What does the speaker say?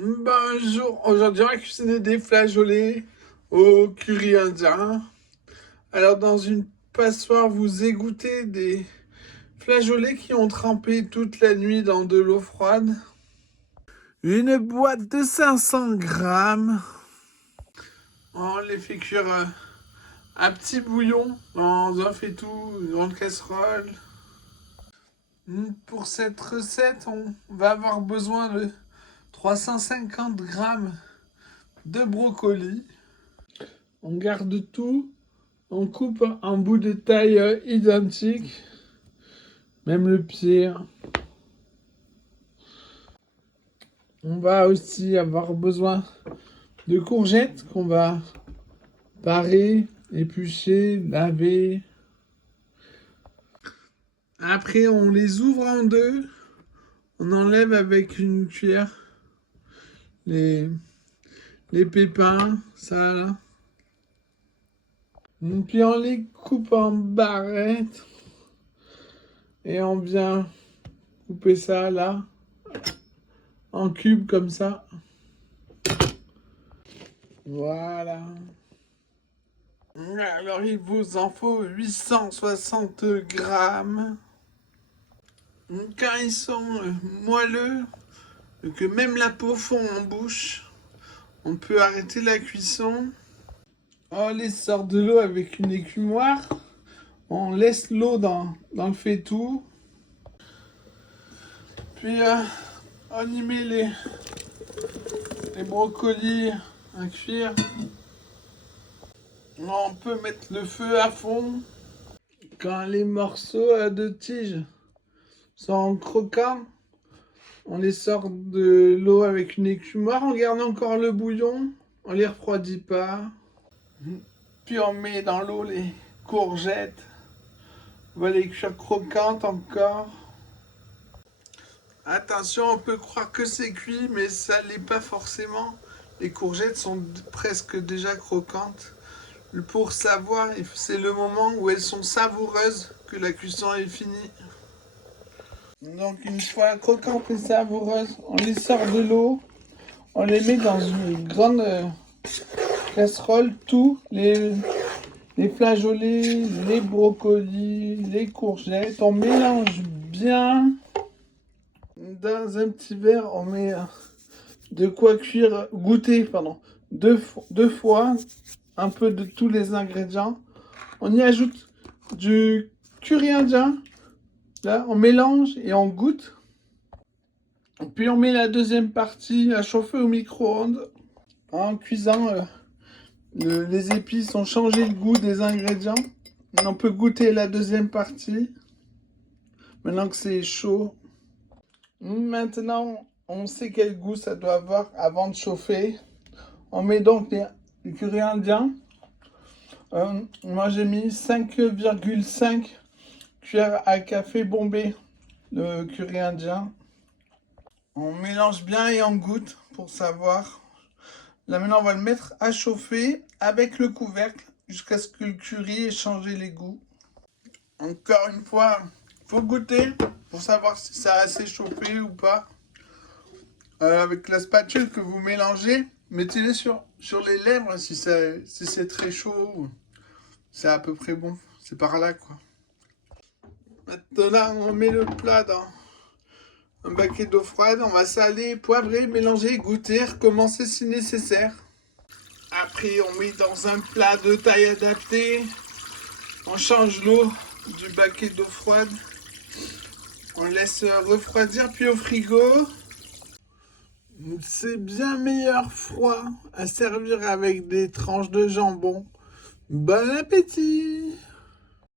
Bonjour, aujourd'hui on va cuisiner des flageolets au curry indien. Alors dans une passoire, vous égouttez des flageolets qui ont trempé toute la nuit dans de l'eau froide. Une boîte de 500 grammes. On les fait cuire à petit bouillon dans un faitout, une grande casserole. Pour cette recette, on va avoir besoin de 350 grammes de brocoli. On garde tout, on coupe en bout de taille identique, même le pied. On va aussi avoir besoin de courgettes qu'on va parer, éplucher, laver. Après, on les ouvre en deux, on enlève avec une cuillère les pépins, ça là. Puis on les coupe en barrettes et on vient couper ça là, en cubes comme ça. Voilà. Alors il vous en faut 860 grammes. Quand ils sont moelleux, que même la peau fond en bouche, on peut arrêter la cuisson. On les sort de l'eau avec une écumoire. On laisse l'eau dans le faitout. Puis on y met les brocolis à cuire. On peut mettre le feu à fond. Quand les morceaux de tige sont croquants, on les sort de l'eau avec une écumoire. On garde encore le bouillon. On les refroidit pas. Puis on met dans l'eau les courgettes. On va les cuire croquantes encore. Attention, on peut croire que c'est cuit, mais ça l'est pas forcément. Les courgettes sont presque déjà croquantes. Pour savoir, c'est le moment où elles sont savoureuses que la cuisson est finie. Donc une fois croquantes et savoureuses, on les sort de l'eau. On les met dans une grande casserole, tous les flageolets, les brocolis, les courgettes. On mélange bien. Dans un petit verre, on met de quoi cuire, goûter, pardon, deux fois un peu de tous les ingrédients. On y ajoute du curry indien. Là, on mélange et on goûte. Puis on met la deuxième partie à chauffer au micro-ondes. En cuisant, les épices ont changé le goût des ingrédients. On peut goûter la deuxième partie. Maintenant que c'est chaud. Maintenant, on sait quel goût ça doit avoir avant de chauffer. On met donc le curry indien. Moi, j'ai mis 5,5 cuillères à café bombé de curry indien. On mélange bien et on goûte pour savoir. Là, maintenant, on va le mettre à chauffer avec le couvercle jusqu'à ce que le curry ait changé les goûts. Encore une fois, il faut goûter pour savoir si ça a assez chauffé ou pas. Avec la spatule que vous mélangez, mettez-les sur les lèvres si c'est très chaud. C'est à peu près bon. C'est par là, quoi. Maintenant, on met le plat dans un baquet d'eau froide. On va saler, poivrer, mélanger, goûter, recommencer si nécessaire. Après, on met dans un plat de taille adaptée. On change l'eau du baquet d'eau froide. On laisse refroidir, puis au frigo. C'est bien meilleur froid à servir avec des tranches de jambon. Bon appétit!